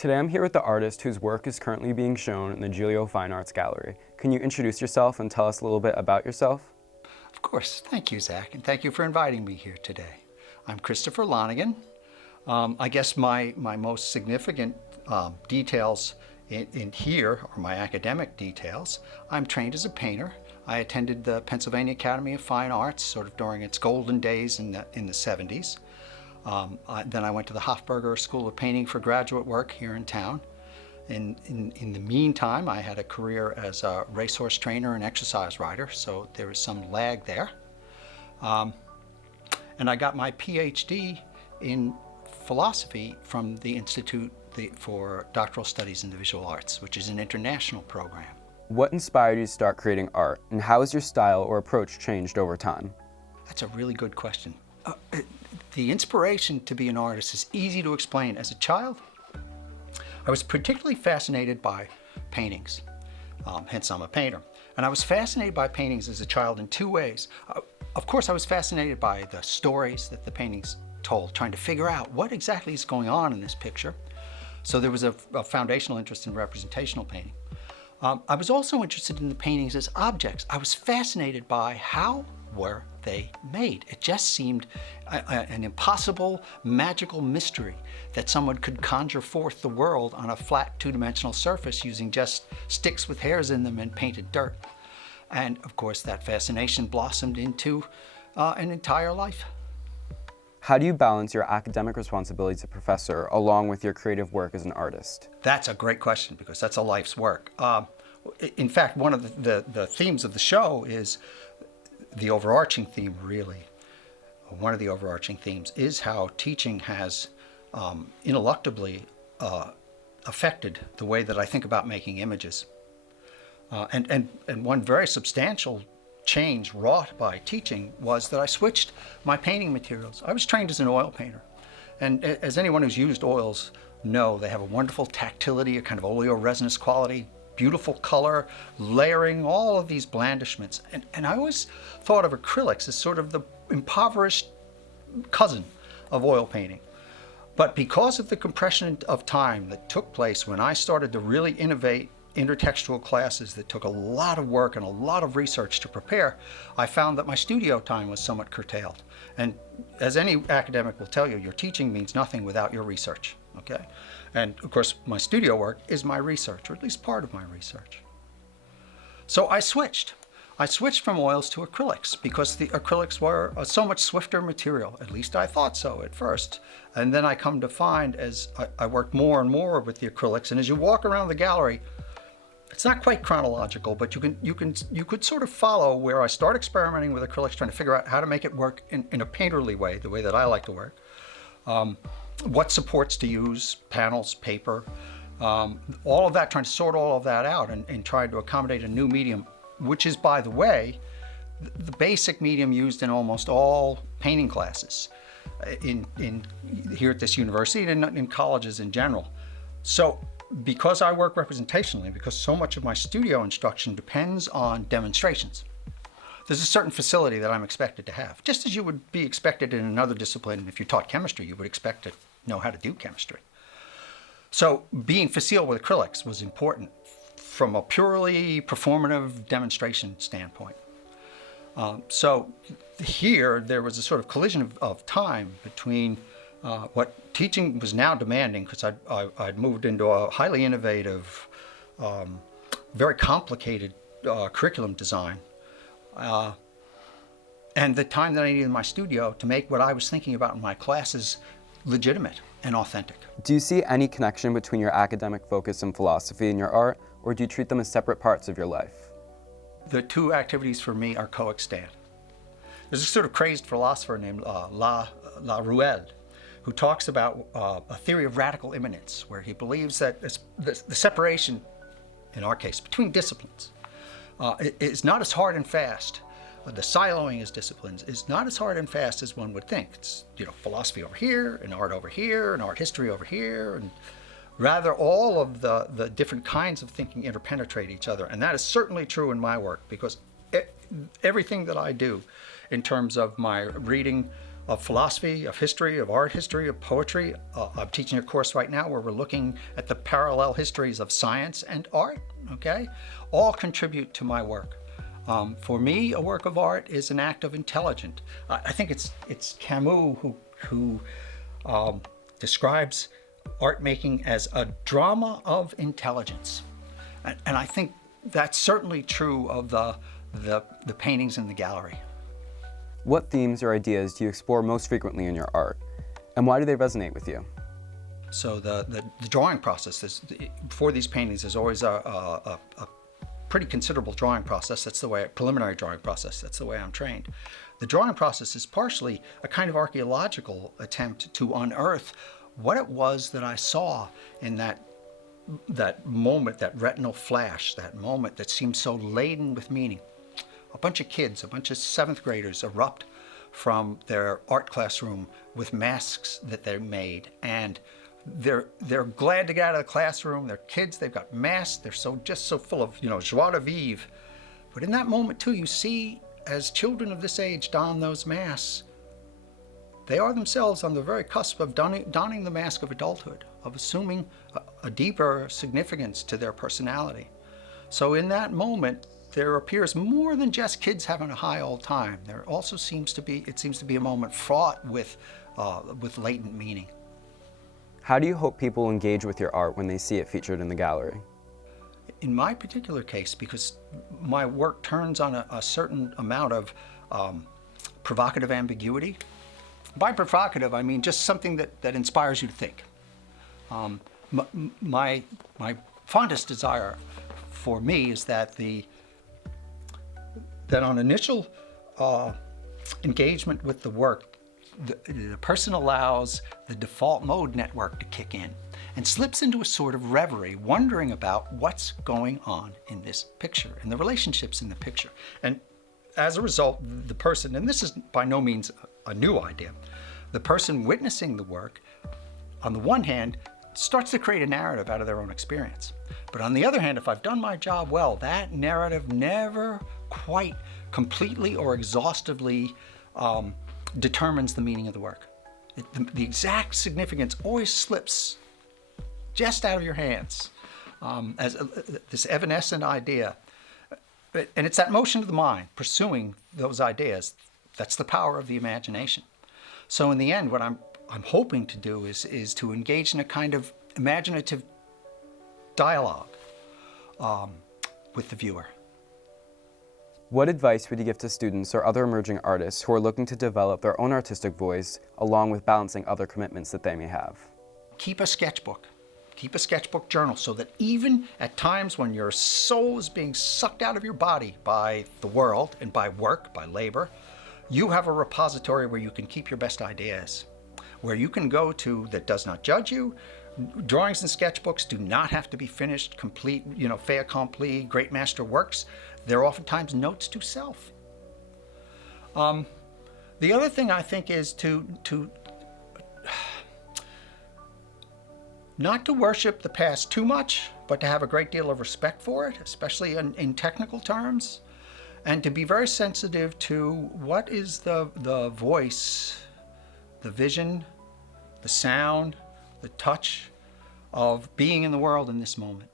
Today I'm here with the artist whose work is currently being shown in the Giglio Fine Arts Gallery. Can you introduce yourself and tell us a little bit about yourself? Of course. Thank you, Zach, and thank you for inviting me here today. I'm Christopher Lonegan. I guess my most significant details in here are my academic details. I'm trained as a painter. I attended the Pennsylvania Academy of Fine Arts sort of during its golden days in the 70s. Then I went to the Hofburger School of Painting for graduate work here in town. In the meantime, I had a career as a racehorse trainer and exercise rider, so there was some lag there. And I got my PhD in philosophy from the Institute for Doctoral Studies in the Visual Arts, which is an international program. What inspired you to start creating art, and how has your style or approach changed over time? That's a really good question. The inspiration to be an artist is easy to explain. As a child, I was particularly fascinated by paintings, hence I'm a painter. And I was fascinated by paintings as a child in two ways. Of course, I was fascinated by the stories that the paintings told, trying to figure out what exactly is going on in this picture. So there was a foundational interest in representational painting. I was also interested in the paintings as objects. I was fascinated by how were they made. It just seemed an impossible, magical mystery that someone could conjure forth the world on a flat, two-dimensional surface using just sticks with hairs in them and painted dirt. And of course, that fascination blossomed into an entire life. How do you balance your academic responsibility as a professor along with your creative work as an artist? That's a great question because that's a life's work. In fact, one of the themes of the show is the overarching theme, really. One of the overarching themes is how teaching has ineluctably affected the way that I think about making images. And one very substantial change wrought by teaching was that I switched my painting materials. I was trained as an oil painter. And as anyone who's used oils know, they have a wonderful tactility, a kind of oleoresinous quality, beautiful color, layering, all of these blandishments. And I always thought of acrylics as sort of the impoverished cousin of oil painting. But because of the compression of time that took place when I started to really innovate intertextual classes that took a lot of work and a lot of research to prepare, I found that my studio time was somewhat curtailed. And as any academic will tell you, your teaching means nothing without your research, okay? And of course, my studio work is my research, or at least part of my research. So I switched. I switched from oils to acrylics because the acrylics were a so much swifter material. At least I thought so at first. And then I come to find as I worked more and more with the acrylics, and as you walk around the gallery, it's not quite chronological, but you could sort of follow where I start experimenting with acrylics, trying to figure out how to make it work in a painterly way, the way that I like to work. What supports to use, panels, paper, all of that, trying to sort all of that out and try to accommodate a new medium, which is, by the way, the basic medium used in almost all painting classes here at this university and in colleges in general. So because I work representationally, because so much of my studio instruction depends on demonstrations, there's a certain facility that I'm expected to have. Just as you would be expected in another discipline. If you taught chemistry, you would expect to know how to do chemistry. So being facile with acrylics was important from a purely performative demonstration standpoint. So here, there was a sort of collision of time between what teaching was now demanding, because I'd moved into a highly innovative, very complicated curriculum design, and the time that I needed in my studio to make what I was thinking about in my classes legitimate and authentic. Do you see any connection between your academic focus and philosophy in your art, or do you treat them as separate parts of your life? The two activities for me are coextant. There's a sort of crazed philosopher named La Ruelle, who talks about a theory of radical immanence, where he believes that the separation, in our case, between disciplines is not as hard and fast. The siloing as disciplines is not as hard and fast as one would think. It's, philosophy over here, and art over here, and art history over here, and rather all of the different kinds of thinking interpenetrate each other. And that is certainly true in my work, because everything that I do in terms of my reading of philosophy, of history, of art history, of poetry. I'm teaching a course right now where we're looking at the parallel histories of science and art, okay? All contribute to my work. For me, a work of art is an act of intelligence. I think it's Camus who describes art making as a drama of intelligence. And I think that's certainly true of the paintings in the gallery. What themes or ideas do you explore most frequently in your art, and why do they resonate with you? So the drawing process is, for these paintings, there's always a pretty considerable drawing process. That's the way, preliminary drawing process. That's the way I'm trained. The drawing process is partially a kind of archaeological attempt to unearth what it was that I saw in that moment, that retinal flash, that moment that seemed so laden with meaning. A bunch of kids, a bunch of 7th graders erupt from their art classroom with masks that they made, and they're glad to get out of the classroom. They're kids, they've got masks, they're just so full of, joie de vivre. But in that moment too, you see, as children of this age don those masks, they are themselves on the very cusp of donning the mask of adulthood, of assuming a deeper significance to their personality. So in that moment, there appears more than just kids having a high old time. There also seems to be a moment fraught with latent meaning. How do you hope people engage with your art when they see it featured in the gallery? In my particular case, because my work turns on a certain amount of provocative ambiguity. By provocative, I mean just something that inspires you to think. My fondest desire for me is that on initial engagement with the work, the person allows the default mode network to kick in and slips into a sort of reverie, wondering about what's going on in this picture and the relationships in the picture. And as a result, the person, and this is by no means a new idea, the person witnessing the work, on the one hand, starts to create a narrative out of their own experience. But on the other hand, if I've done my job well, that narrative never quite completely or exhaustively determines the meaning of the work. The exact significance always slips just out of your hands as this evanescent idea. And it's that motion of the mind pursuing those ideas. That's the power of the imagination. So in the end, what I'm hoping to do is to engage in a kind of imaginative dialogue with the viewer. What advice would you give to students or other emerging artists who are looking to develop their own artistic voice along with balancing other commitments that they may have? Keep a sketchbook. Keep a sketchbook journal so that even at times when your soul is being sucked out of your body by the world and by work, by labor, you have a repository where you can keep your best ideas, where you can go to that does not judge you. Drawings and sketchbooks do not have to be finished, complete, fait accompli, great master works. They're oftentimes notes to self. The other thing I think is to not to worship the past too much, but to have a great deal of respect for it, especially in technical terms, and to be very sensitive to what is the voice, the vision, the sound, the touch of being in the world in this moment.